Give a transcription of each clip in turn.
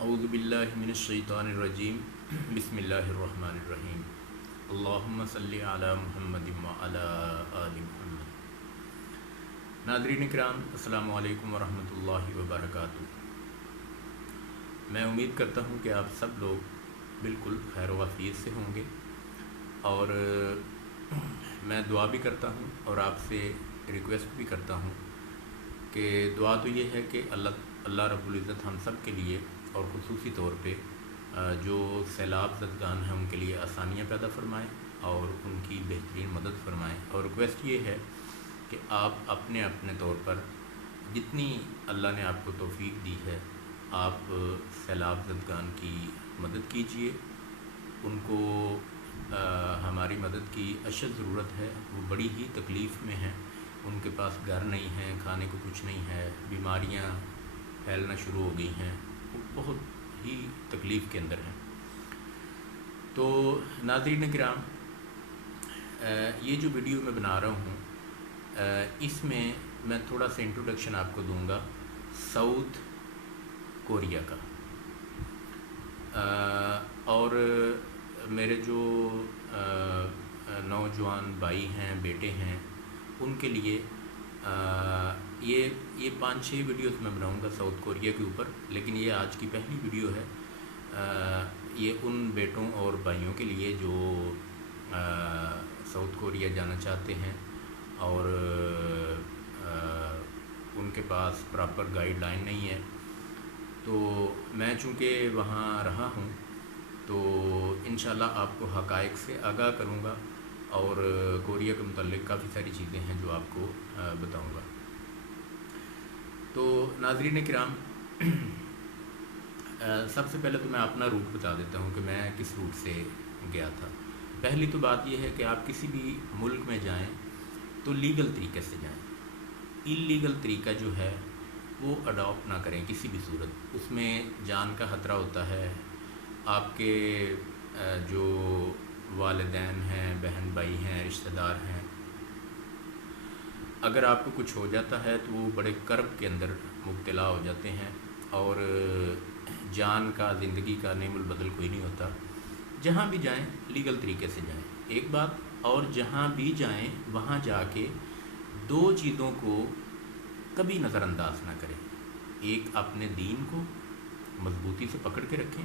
اعوذ باللہ من الشیطان الرجیم بسم اللہ الرحمن الرحیم اللہم صلی علی محمد وعلی آل محمد۔ ناظرین کرام، السلام علیکم ورحمۃ اللہ وبرکاتہ۔ میں امید کرتا ہوں کہ آپ سب لوگ بالکل خیر و عافیت سے ہوں گے، اور میں دعا بھی کرتا ہوں اور آپ سے ریکویسٹ بھی کرتا ہوں کہ دعا تو یہ ہے کہ اللہ رب العزت ہم سب کے لیے اور خصوصی طور پہ جو سیلاب زدگان ہیں ان کے لیے آسانیاں پیدا فرمائیں اور ان کی بہترین مدد فرمائیں۔ اور ریکویسٹ یہ ہے کہ آپ اپنے اپنے طور پر جتنی اللہ نے آپ کو توفیق دی ہے، آپ سیلاب زدگان کی مدد کیجئے۔ ان کو ہماری مدد کی اشد ضرورت ہے، وہ بڑی ہی تکلیف میں ہیں، ان کے پاس گھر نہیں ہے، کھانے کو کچھ نہیں ہے، بیماریاں پھیلنا شروع ہو گئی ہیں، وہ بہت ہی تکلیف کے اندر ہیں۔ تو ناظرین کرام، یہ جو ویڈیو میں بنا رہا ہوں، اس میں میں تھوڑا سا انٹروڈکشن آپ کو دوں گا ساؤتھ کوریا کا، اور میرے جو نوجوان بھائی ہیں، بیٹے ہیں، ان کے لیے یہ 5-6 ویڈیوز میں بناؤں گا ساؤتھ کوریا کے اوپر، لیکن یہ آج کی پہلی ویڈیو ہے۔ یہ ان بیٹوں اور بھائیوں کے لیے جو ساؤتھ کوریا جانا چاہتے ہیں اور ان کے پاس پراپر گائیڈ لائن نہیں ہے۔ تو میں چونکہ وہاں رہا ہوں تو انشاءاللہ آپ کو حقائق سے آگاہ کروں گا، اور کوریا کے متعلق کافی ساری چیزیں ہیں جو آپ کو بتاؤں گا۔ تو ناظرین کرام، سب سے پہلے تو میں اپنا روٹ بتا دیتا ہوں کہ میں کس روٹ سے گیا تھا۔ پہلی تو بات یہ ہے کہ آپ کسی بھی ملک میں جائیں تو لیگل طریقے سے جائیں۔ اللیگل طریقہ جو ہے وہ اڈاپٹ نہ کریں کسی بھی صورت، اس میں جان کا خطرہ ہوتا ہے۔ آپ کے جو والدین ہیں، بہن بھائی ہیں، رشتہ دار ہیں، اگر آپ کو کچھ ہو جاتا ہے تو وہ بڑے کرب کے اندر مبتلا ہو جاتے ہیں، اور جان کا، زندگی کا نعم البدل کوئی نہیں ہوتا۔ جہاں بھی جائیں لیگل طریقے سے جائیں، ایک بات، اور جہاں بھی جائیں وہاں جا کے 2 چیزوں کو کبھی نظر انداز نہ کریں۔ ایک، اپنے دین کو مضبوطی سے پکڑ کے رکھیں،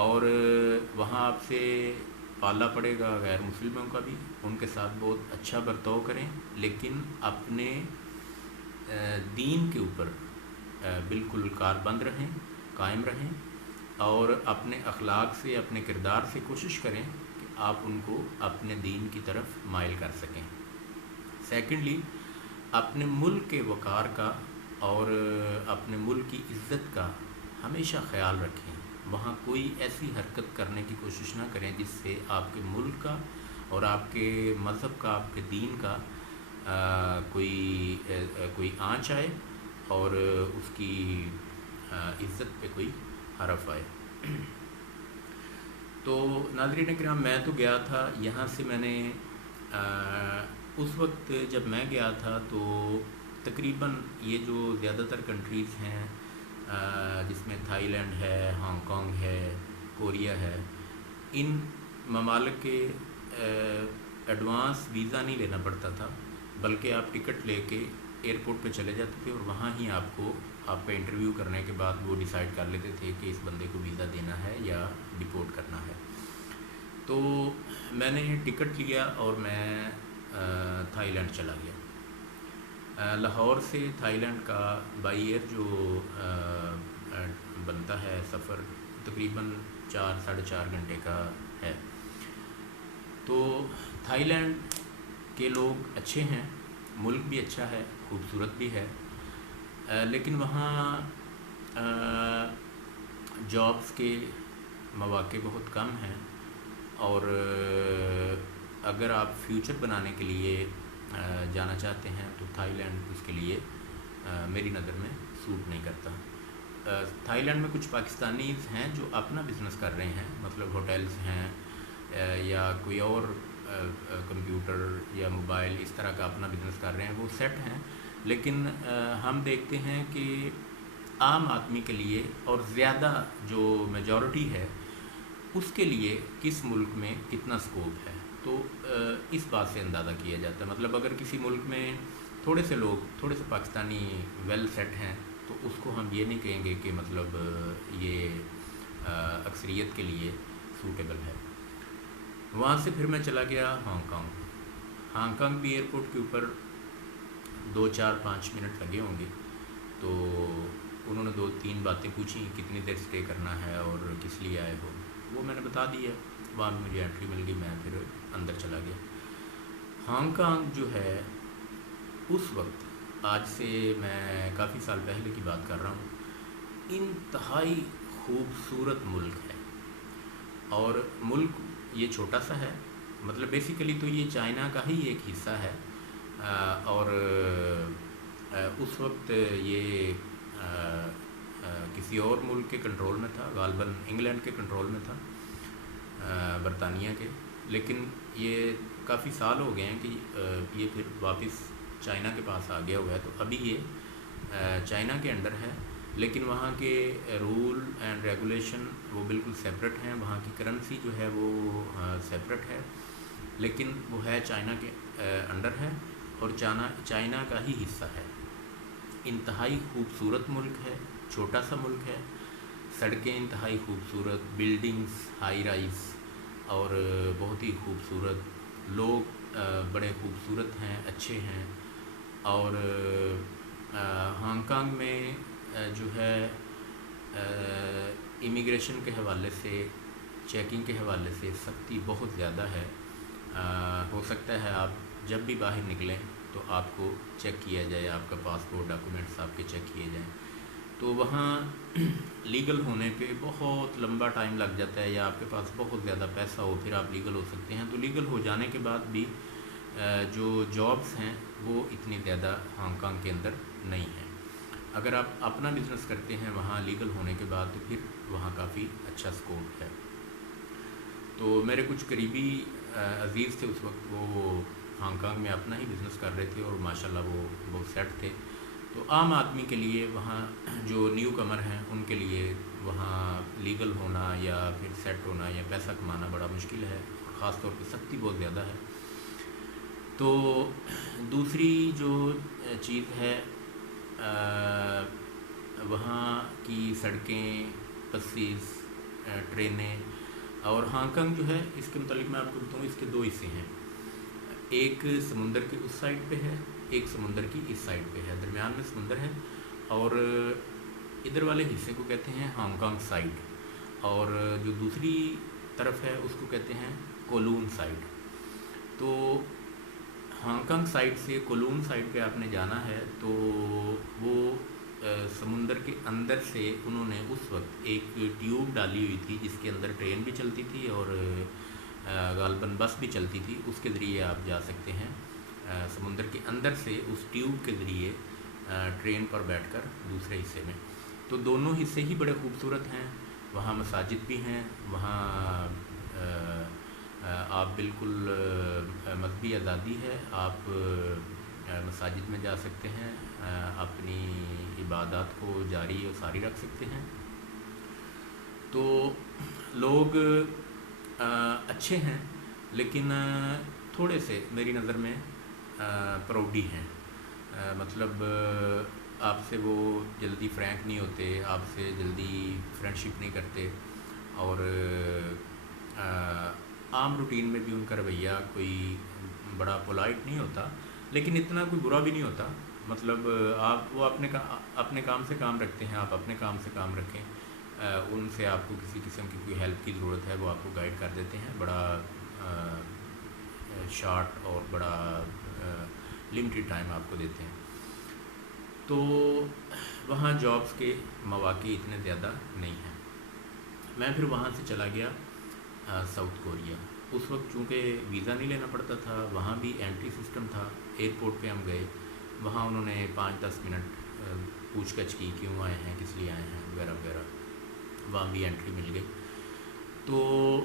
اور وہاں آپ سے پالا پڑے گا غیر مسلموں کا بھی، ان کے ساتھ بہت اچھا برتاؤ کریں، لیکن اپنے دین کے اوپر بالکل کاربند رہیں، قائم رہیں، اور اپنے اخلاق سے، اپنے کردار سے کوشش کریں کہ آپ ان کو اپنے دین کی طرف مائل کر سکیں۔ سیکنڈلی، اپنے ملک کے وقار کا اور اپنے ملک کی عزت کا ہمیشہ خیال رکھیں۔ وہاں کوئی ایسی حرکت کرنے کی کوشش نہ کریں جس سے آپ کے ملک کا اور آپ کے مذہب کا، آپ کے دین کا کوئی آنچ آئے اور اس کی عزت پہ کوئی حرف آئے۔ تو ناظرین کرام، میں تو گیا تھا یہاں سے، میں نے اس وقت جب میں گیا تھا تو تقریباً یہ جو زیادہ تر کنٹریز ہیں، جس میں تھائی لینڈ ہے، ہانگ کانگ ہے، کوریا ہے، ان ممالک کے ایڈوانس ویزا نہیں لینا پڑتا تھا، بلکہ آپ ٹکٹ لے کے ایئرپورٹ پہ چلے جاتے تھے، اور وہاں ہی آپ کا انٹرویو کرنے کے بعد وہ ڈیسائیڈ کر لیتے تھے کہ اس بندے کو ویزا دینا ہے یا ڈیپورٹ کرنا ہے۔ تو میں نے ٹکٹ لیا اور میں تھائی لینڈ چلا گیا۔ لاہور سے تھائی لینڈ کا بائی ایئر جو بنتا ہے سفر، تقریباً 4-4.5 گھنٹے کا ہے۔ تو تھائی لینڈ کے لوگ اچھے ہیں، ملک بھی اچھا ہے، خوبصورت بھی ہے، لیکن وہاں جابز کے مواقع بہت کم ہیں، اور اگر آپ فیوچر بنانے کے لیے جانا چاہتے ہیں تو تھائی لینڈ اس کے لیے میری نظر میں سوٹ نہیں کرتا۔ تھائی لینڈ میں کچھ پاکستانیز ہیں جو اپنا بزنس کر رہے ہیں، مطلب ہوٹلز ہیں یا کوئی اور کمپیوٹر یا موبائل اس طرح کا اپنا بزنس کر رہے ہیں، وہ سیٹ ہیں، لیکن ہم دیکھتے ہیں کہ عام آدمی کے لیے اور زیادہ جو میجورٹی ہے اس کے لیے کس ملک میں کتنا سکوپ ہے، تو اس بات سے اندازہ کیا جاتا ہے۔ مطلب اگر کسی ملک میں تھوڑے سے لوگ، تھوڑے سے پاکستانی ویل سیٹ ہیں، تو اس کو ہم یہ نہیں کہیں گے کہ مطلب یہ اکثریت کے لیے سوٹیبل ہے۔ وہاں سے پھر میں چلا گیا ہانگ کانگ۔ ہانگ کانگ بھی ایئرپورٹ کے اوپر 2-4-5 منٹ لگے ہوں گے، تو انہوں نے 2-3 باتیں پوچھی، کتنی دیر اسٹے کرنا ہے اور کس لیے آئے ہو، وہ میں نے بتا دیا۔ وہاں بھی مجھے انٹری مل گئی، میں پھر اندر چلا گیا۔ ہانگ کانگ جو ہے اس وقت، آج سے میں کافی سال پہلے کی بات کر رہا ہوں، انتہائی خوبصورت ملک ہے۔ اور ملک یہ چھوٹا سا ہے، مطلب بیسیکلی تو یہ چائنا کا ہی ایک حصہ ہے، اور اس وقت یہ کسی اور ملک کے کنٹرول میں تھا، غالباً انگلینڈ کے کنٹرول میں تھا، برطانیہ کے، لیکن یہ کافی سال ہو گئے ہیں کہ یہ پھر واپس چائنا کے پاس آ گیا ہوا ہے، تو ابھی یہ چائنا کے انڈر ہے، لیکن وہاں کے رول اینڈ ریگولیشن وہ بالکل سیپریٹ ہیں، وہاں کی کرنسی جو ہے وہ سیپریٹ ہے، لیکن وہ ہے چائنا کے انڈر ہے اور چائنا کا ہی حصہ ہے۔ انتہائی خوبصورت ملک ہے، چھوٹا سا ملک ہے، سڑکیں انتہائی خوبصورت، بلڈنگز ہائی رائز اور بہت ہی خوبصورت، لوگ بڑے خوبصورت ہیں، اچھے ہیں۔ اور ہانگ کانگ میں جو ہے امیگریشن کے حوالے سے، چیکنگ کے حوالے سے سختی بہت زیادہ ہے۔ ہو سکتا ہے آپ جب بھی باہر نکلیں تو آپ کو چیک کیا جائے، آپ کا پاسپورٹ ڈاکومنٹس آپ کے چیک کیے جائیں، تو وہاں لیگل ہونے پہ بہت لمبا ٹائم لگ جاتا ہے، یا آپ کے پاس بہت زیادہ پیسہ ہو پھر آپ لیگل ہو سکتے ہیں۔ تو لیگل ہو جانے کے بعد بھی جو جابس ہیں وہ اتنی زیادہ ہانگ کانگ کے اندر نہیں ہیں۔ اگر آپ اپنا بزنس کرتے ہیں وہاں لیگل ہونے کے بعد، تو پھر وہاں کافی اچھا سکوپ ہے۔ تو میرے کچھ قریبی عزیز تھے اس وقت، وہ ہانگ کانگ میں اپنا ہی بزنس کر رہے تھے اور ماشاءاللہ وہ بہت سیٹ تھے۔ تو عام آدمی کے لیے وہاں جو نیو کمر ہیں ان کے لیے وہاں لیگل ہونا یا پھر سیٹ ہونا یا پیسہ کمانا بڑا مشکل ہے، خاص طور پہ سختی بہت زیادہ ہے۔ تو دوسری جو چیز ہے، وہاں کی سڑکیں، بسیز، ٹرینیں، اور ہانگ کانگ جو ہے اس کے متعلق میں آپ کو بتاؤں، اس کے 2 حصے ہیں، ایک سمندر کے اس سائڈ پہ ہے، ایک سمندر کی اس سائڈ پہ ہے، درمیان میں سمندر ہے، اور ادھر والے حصے کو کہتے ہیں ہانگ کانگ سائڈ، اور جو دوسری طرف ہے اس کو کہتے ہیں کولون سائڈ۔ تو ہانگ کانگ سائڈ سے کولون سائڈ پہ آپ نے جانا ہے، تو وہ سمندر کے اندر سے انہوں نے اس وقت ایک ٹیوب ڈالی ہوئی تھی جس کے اندر ٹرین بھی چلتی تھی اور غالباً بس بھی چلتی تھی، اس کے ذریعے آپ جا سکتے ہیں سمندر کے اندر سے، اس ٹیوب کے ذریعے ٹرین پر بیٹھ کر دوسرے حصے میں۔ تو دونوں حصے ہی بڑے خوبصورت ہیں، وہاں مساجد بھی ہیں، وہاں آپ بالکل مذہبی آزادی ہے، آپ مساجد میں جا سکتے ہیں، اپنی عبادات کو جاری و ساری رکھ سکتے ہیں۔ تو لوگ اچھے ہیں، لیکن تھوڑے سے میری نظر میں پراؤڈی ہیں، مطلب آپ سے وہ جلدی فرینک نہیں ہوتے، آپ سے جلدی فرینڈ شپ نہیں کرتے، اور عام روٹین میں بھی ان کا رویہ کوئی بڑا پولائٹ نہیں ہوتا، لیکن اتنا کوئی برا بھی نہیں ہوتا، مطلب آپ وہ اپنے کام سے کام رکھتے ہیں، آپ اپنے کام سے کام رکھیں، ان سے آپ کو کسی قسم کی کوئی ہیلپ کی ضرورت ہے وہ آپ کو گائیڈ کر دیتے ہیں، بڑا شارٹ اور بڑا لمیٹڈ ٹائم آپ کو دیتے ہیں۔ تو وہاں جابس کے مواقع اتنے زیادہ نہیں ہیں۔ میں پھر وہاں سے چلا گیا ساؤتھ کوریا۔ اس وقت چونکہ ویزا نہیں لینا پڑتا تھا، وہاں بھی انٹری سسٹم تھا، ایئرپورٹ پہ ہم گئے، وہاں انہوں نے 5-10 منٹ پوچھ گچھ کی، کیوں آئے ہیں، کس لیے آئے ہیں، وغیرہ وغیرہ، وہاں بھی انٹری مل گئی۔ تو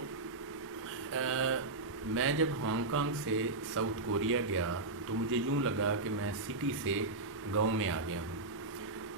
میں جب ہانگ کانگ سے ساؤتھ کوریا گیا تو مجھے یوں لگا کہ میں سٹی سے گاؤں میں آ گیا ہوں۔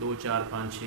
2, 4, 5, 6